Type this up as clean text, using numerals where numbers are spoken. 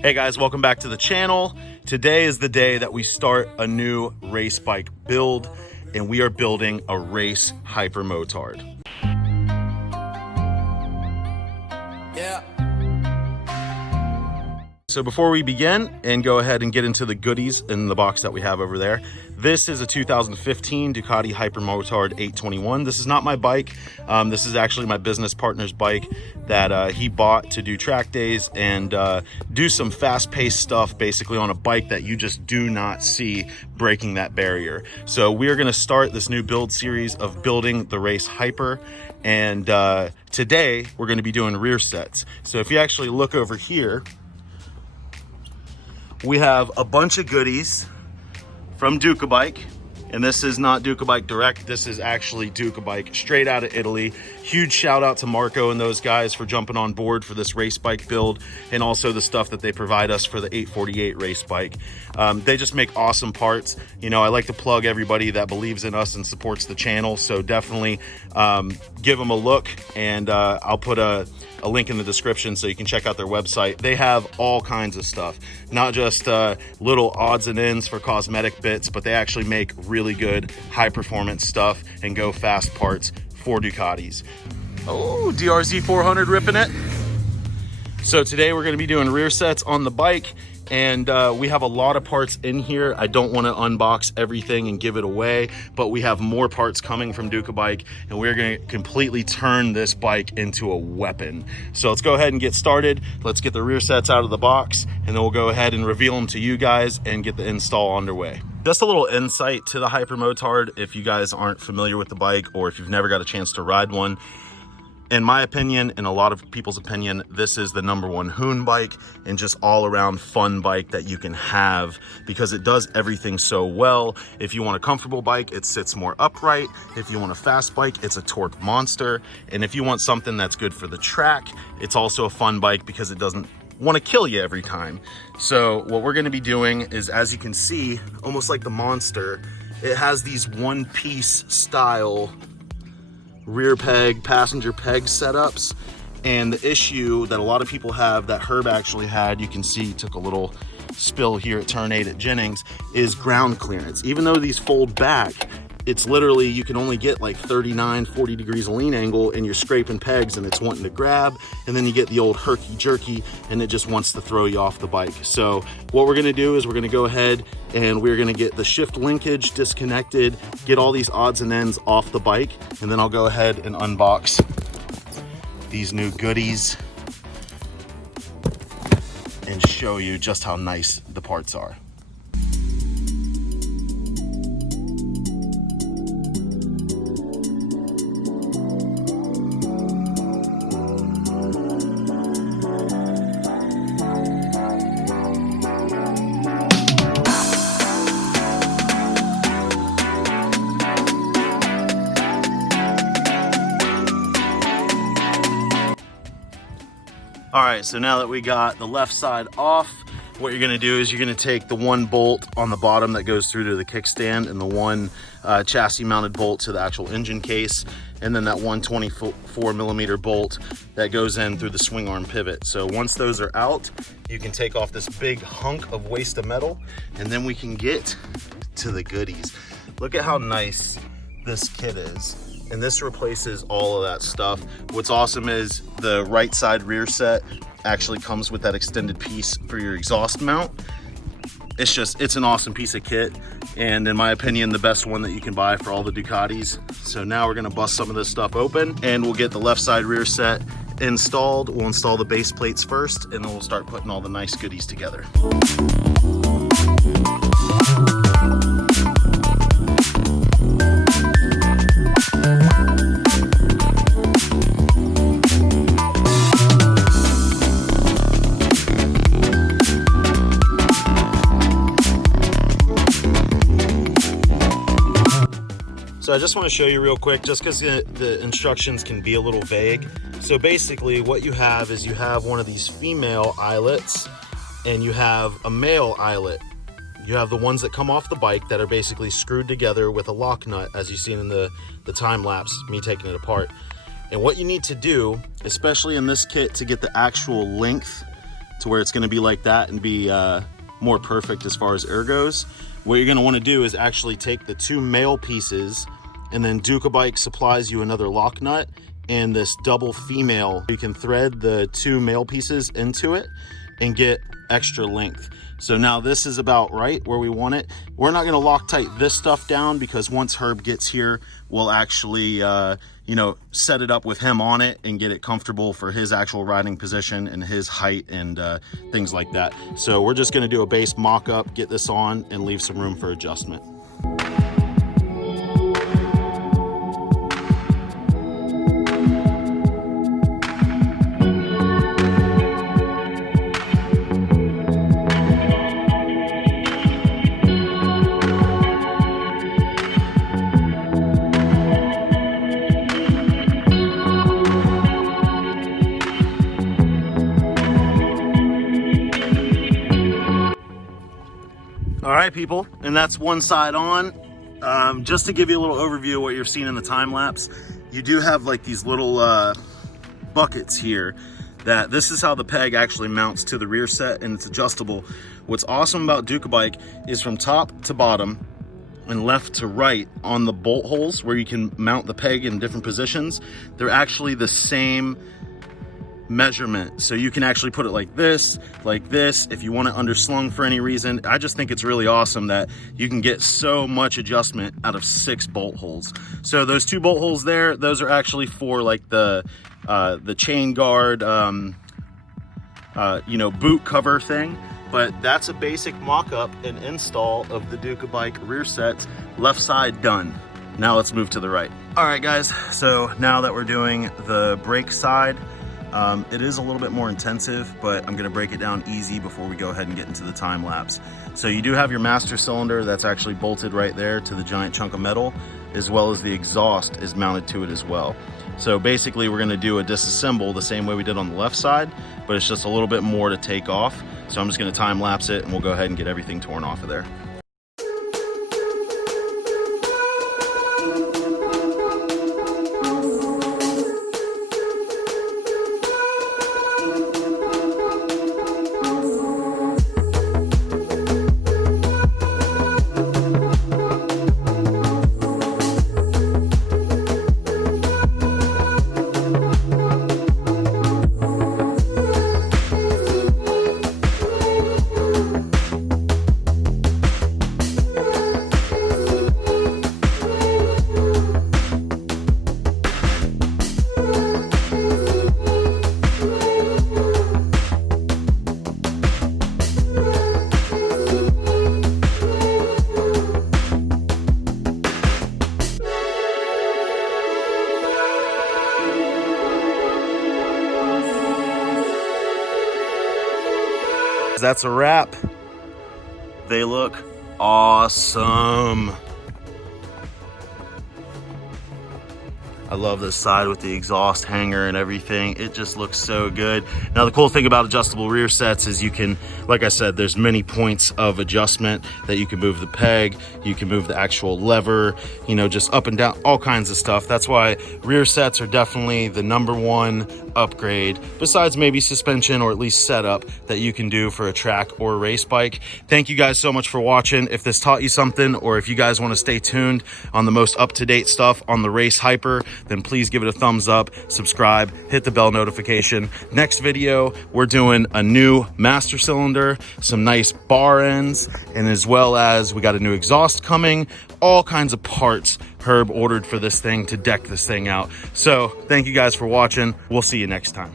Hey guys, welcome back to the channel. Today is the day that we start a new race bike build, and we are building a race hypermotard. Yeah. So before we begin and go ahead and get into the goodies in the box that we have over there, this is a 2015 Ducati Hypermotard 821. This is not my bike. This is actually my business partner's bike that he bought to do track days and do some fast-paced stuff basically on a bike that you just do not see breaking that barrier. So we are going to start this new build series of building the Race Hyper, and today we're going to be doing rear sets. So if you actually look over here, we have a bunch of goodies from Dukka Bike, and this is not Dukka Bike direct. This is actually Dukka Bike straight out of Italy. Huge shout out to Marco and those guys for jumping on board for this race bike build, and also the stuff that they provide us for the 848 race bike. They just make awesome parts. You know, I like to plug everybody that believes in us and supports the channel, so definitely give them a look, and I'll put a link in the description so you can check out their website. They have all kinds of stuff, not just little odds and ends for cosmetic bits, but they actually make really good high performance stuff and go fast parts for Ducatis. Oh, DRZ 400 ripping it. So today we're going to be doing rear sets on the bike, and we have a lot of parts in here. I don't want to unbox everything and give it away, but we have more parts coming from Dukka Bike, and we're going to completely turn this bike into a weapon. So let's go ahead and get started. Let's get the rear sets out of the box, and then we'll go ahead and reveal them to you guys and get the install underway. Just a little insight to the Hypermotard if you guys aren't familiar with the bike, or if you've never got a chance to ride one. In my opinion, and a lot of people's opinion, this is the #1 hoon bike and just all around fun bike that you can have, because it does everything so well. If you want a comfortable bike, it sits more upright. If you want a fast bike, it's a torque monster. And if you want something that's good for the track, it's also a fun bike because it doesn't want to kill you every time. So what we're going to be doing is, as you can see, almost like the Monster, it has these one-piece style rear peg, passenger peg setups. And the issue that a lot of people have, that Herb actually had, you can see he took a little spill here at turn 8 at Jennings, is ground clearance. Even though these fold back, it's literally, you can only get like 39, 40 degrees of lean angle, and you're scraping pegs and it's wanting to grab, and then you get the old herky jerky and it just wants to throw you off the bike. So what we're gonna do is we're gonna go ahead and we're gonna get the shift linkage disconnected, get all these odds and ends off the bike, and then I'll go ahead and unbox these new goodies and show you just how nice the parts are. All right, so now that we got the left side off, what you're gonna do is you're gonna take the one bolt on the bottom that goes through to the kickstand, and the one chassis mounted bolt to the actual engine case, and then that 124 millimeter bolt that goes in through the swing arm pivot. So once those are out, you can take off this big hunk of waste of metal, and then we can get to the goodies. Look at how nice this kit is. And this replaces all of that stuff. What's awesome is the right side rear set actually comes with that extended piece for your exhaust mount. It's an awesome piece of kit, and in my opinion, the best one that you can buy for all the Ducatis. So now we're gonna bust some of this stuff open, and we'll get the left side rear set installed. We'll install the base plates first, and then we'll start putting all the nice goodies together. So I just want to show you real quick, just because the instructions can be a little vague. So basically what you have is you have one of these female eyelets and you have a male eyelet. You have the ones that come off the bike that are basically screwed together with a lock nut, as you've seen in the time lapse, me taking it apart. And what you need to do, especially in this kit, to get the actual length to where it's going to be like that and be more perfect as far as air goes. What you're going to want to do is actually take the 2 male pieces, and then Dukka Bike supplies you another lock nut and this double female. You can thread the 2 male pieces into it and get extra length. So now this is about right where we want it. We're not going to Loctite this stuff down because once Herb gets here, we'll actually you know, set it up with him on it and get it comfortable for his actual riding position and his height and things like that. So we're just going to do a base mock-up, get this on, and leave some room for adjustment. All right, people, and that's one side on. Just to give you a little overview of what you're seeing in the time lapse, you do have like these little buckets here. That this is how the peg actually mounts to the rear set, and it's adjustable. What's awesome about Dukka Bike is from top to bottom and left to right on the bolt holes where you can mount the peg in different positions, they're actually the same measurement. So you can actually put it like this, if you want it underslung for any reason. I just think it's really awesome that you can get so much adjustment out of 6 bolt holes. So those 2 bolt holes there, those are actually for like the chain guard, you know, boot cover thing. But that's a basic mock-up and install of the Dukka Bike rear sets. Left side done. Now let's move to the right. All right, guys, so now that we're doing the brake side, it is a little bit more intensive, but I'm gonna break it down easy before we go ahead and get into the time lapse. So you do have your master cylinder that's actually bolted right there to the giant chunk of metal, as well as the exhaust is mounted to it as well. So basically we're gonna do a disassemble the same way we did on the left side, but it's just a little bit more to take off. So I'm just gonna time lapse it and we'll go ahead and get everything torn off of there. That's a wrap. They look awesome. I love this side with the exhaust hanger and everything. It just looks so good. Now the cool thing about adjustable rear sets is you can, like I said, there's many points of adjustment that you can move the peg, you can move the actual lever, you know, just up and down, all kinds of stuff. That's why rear sets are definitely the #1 upgrade, besides maybe suspension or at least setup, that you can do for a track or a race bike. Thank you guys so much for watching. If this taught you something, or if you guys want to stay tuned on the most up-to-date stuff on the Race Hyper, then please give it a thumbs up, subscribe, hit the bell notification. Next video, we're doing a new master cylinder, some nice bar ends, and as well as we got a new exhaust coming, all kinds of parts Herb ordered for this thing to deck this thing out. So thank you guys for watching. We'll see you next time.